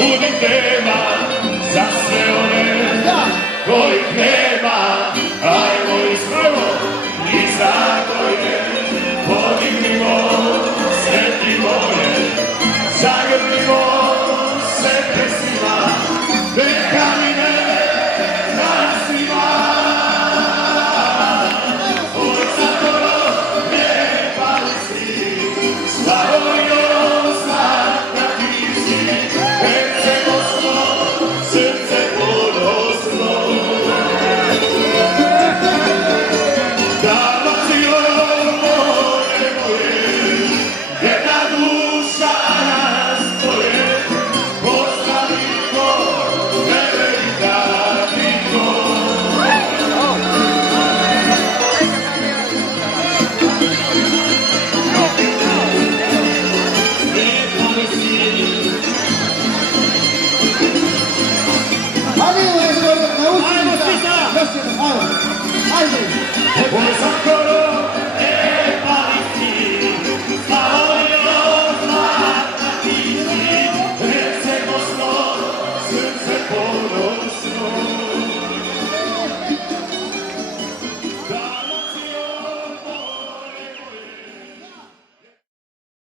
budim tema za sve one kojih nema. Ajmo ispravo i zato je podignimo sve ti boje, zagrlimo se pesima, neka mi ne nas ima. Oj, zakoro ne pali si, Slavonio zlatna ti si, srce ponosno, srce ponosno. Dalmacijo more moje, jedna duša nas tvoje, pozdravimo tebe i dadimo. Oj, zakoro ne pali si, Slavonio zlatna ti si, srce ponosno, srce ponosno.